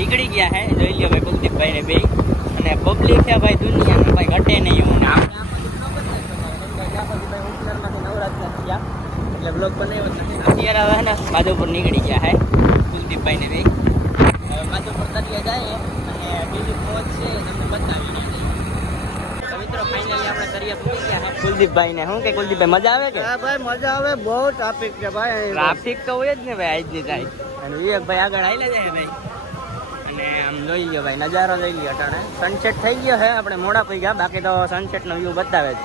નીકળી ગયા હે. જોઈ લ્યો ભાઈ કુલદીપભાઈ ને બે અને પબ્લિક છે ભાઈ દુનિયાનું ભાઈ ઘટે નહીં એવું ને. એટલે બ્લોગ બનાવ્યો નથી અત્યારે હવે હે ને માધવપુર નીકળી ગયા હે કુલદીપભાઈ ને બે હવે માધવપુર તરીકે જાય અને બીજું મોજ છે તમને બતાવી મિત્રો ફાઇનલી આપણે દરિયા પૂરી ગયા હે. કુલદીપભાઈ ને શું કે કુલદીપભાઈ મજા આવે કે? હા ભાઈ મજા આવે બહુ ટ્રાફિક છે ભાઈ. ટ્રાફિક તો હોય જ ને ભાઈ આજની થાય અને એક ભાઈ આગળ આવેલા જાય ભાઈ. અને આમ જોઈ લ્યો ભાઈ, નજારો જોઈ લ્યો અટાણે સનસેટ થઈ ગયો છે, આપણે મોડા પી ગયા, બાકી તો સનસેટ નો વ્યૂ બતાવે છે.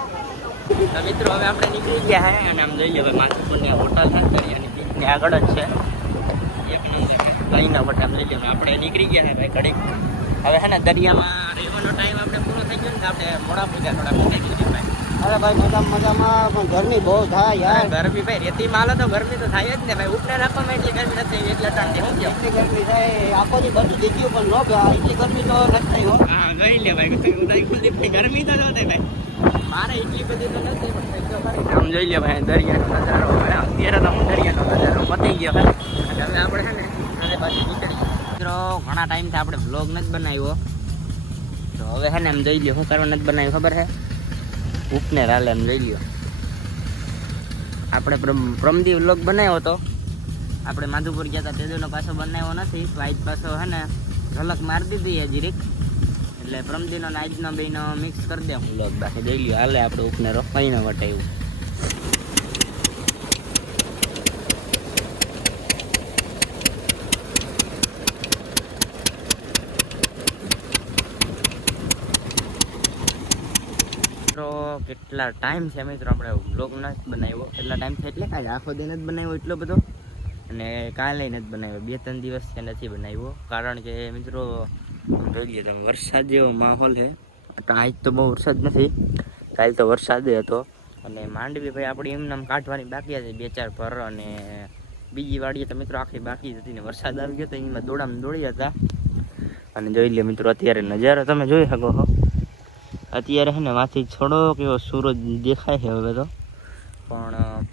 મિત્રો, હવે આપણે નીકળી ગયા છે, અને આમ જોઈ લ્યો ભાઈ માથુપુરની હોટલ છે દરિયાની આગળ જ છે. એક નંબર કઈ ના બટ આમ લઈ લ્યો આપણે નીકળી ગયા છે, ભાઈ, ઘડીક. હવે છે ને, દરિયામાં રહેવાનો ટાઈમ આપણે પૂરો થઈ ગયો ને આપણે મોડા પડી ગયા થોડા મોટા ભાઈ. અરે ભાઈ મજા મજામાં. પણ ગરમી બહુ થાય યાર. ગરમી ભાઈ રેતી માલ તો ગરમી તો થાય જ ને. ભાઈ ઉપને રાખવામાં એટલી ગરમી નથી એટલે હું કહું એટલી ગરમી થાય. આખો દી બધું દીધું પણ નો ભાઈ એટલી ગરમી તો નથી થઈ હો. હા ગઈ લે ભાઈ ઉદય કુલદીપની ગરમી તો ન થાય ભાઈ. મારે એટલી બધી તો નથી પણ આમ જોઈ લે ભાઈ દરિયાનો નજારો. હવે અત્યારે તો હું દરિયાનો નજારો પતી ગયો ભાઈ હવે આપણે છે ને આને પાછી નીકળી મિત્રો ઘણા ટાઈમથી આપણે વ્લોગ નથી બનાવ્યો. તો હવે છે ને એમ જોઈ લ્યો શું કરવા નથી બનાવ્યું ખબર છે? ઉપને રાલે એમ જોઈ લ્યો. આપણે પ્રમ, પ્રમદી વ્લોગ બનાવ્યો હતો. આપણે માધુપુર ગયા હતા તેદોનો પાછો બનાવ્યો નથી વાઈટ પાછો હે ને ઝલક મારી દીધી હજી રીક. એટલે પ્રમદીનો ને આજનો બેનો મિક્સ કરી દે હું લોક બાકી. દઈ લ્યો, હાલે આપણે ઉપનેરો રોકાઈ ન વટાયું મિત્રો, કેટલા ટાઈમ છે મિત્રો આપણે બ્લોગ નથી બનાવ્યો? કેટલા ટાઈમ છે એટલે કાંઈ આખો દિન જ બનાવ્યો એટલો બધો? અને કાલે નથી બનાવ્યો, બે ત્રણ દિવસ છે નથી બનાવ્યો. કારણ કે મિત્રો જોઈ લઈએ તમે, વરસાદ જેવો માહોલ છે. આજ તો બહુ વરસાદ નથી. કાલ તો વરસાદ હતો. અને માંડવી ભાઈ આપણે એમને કાઢવાની બાકી હતી બે ચાર પર. અને બીજી વાડીએ તો મિત્રો આખી બાકી હતી ને વરસાદ આવી ગયો તો એમાં દોડામાં દોડી હતા. અને જોઈ લે મિત્રો, અત્યારે નજારો તમે જોઈ શકો છો. અત્યારે છે ને માથી થોડોક એવો સૂરજ દેખાય છે હવે તો. પણ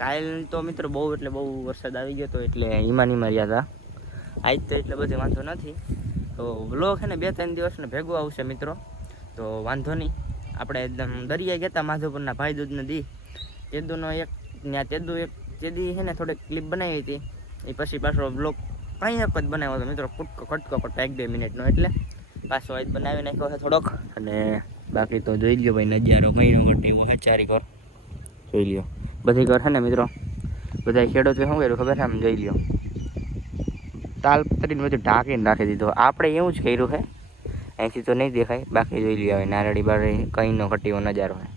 કાલ તો મિત્રો બહુ એટલે બહુ વરસાદ આવી ગયો હતો એટલે હિમાન માર્યા હતા આજ તો એટલે બધે વાંધો નથી. તો વ્લોગ છે ને બે ત્રણ દિવસને ભેગો આવશે મિત્રો. તો વાંધો નહીં. આપણે એકદમ દરિયા ગયા હતા માધવપુરના ભાઈ દૂધને દી. તેદુનો એક ત્યાં તેદુ એક, તેદી છે ને થોડીક ક્લિપ બનાવી હતી. એ પછી પાછો બ્લોગ કંઈ એક જ બનાવ્યો હતો મિત્રો. કુટકો કટકો કટકો એક બે મિનિટનો એટલે. પાછો આજ બનાવી નાખ્યો છે થોડોક. અને બાકી તો જોઈ લ્યો ભાઈ, નજારો કઈ ન હોય ચારી કર જોઈ લ્યો. બધી ઘર છે ને મિત્રો? બધા ખેડૂત શું કર્યું ખબર છે? આમ જોઈ લ્યો. તાલપત્રીને બધું ઢાંકીને રાખી દીધો. આપણે એવું જ કર્યું છે અહીંથી તો નહીં દેખાય. બાકી જોઈ લ્યો હવે, નારળી કંઈ નો ઘટે નજારો છે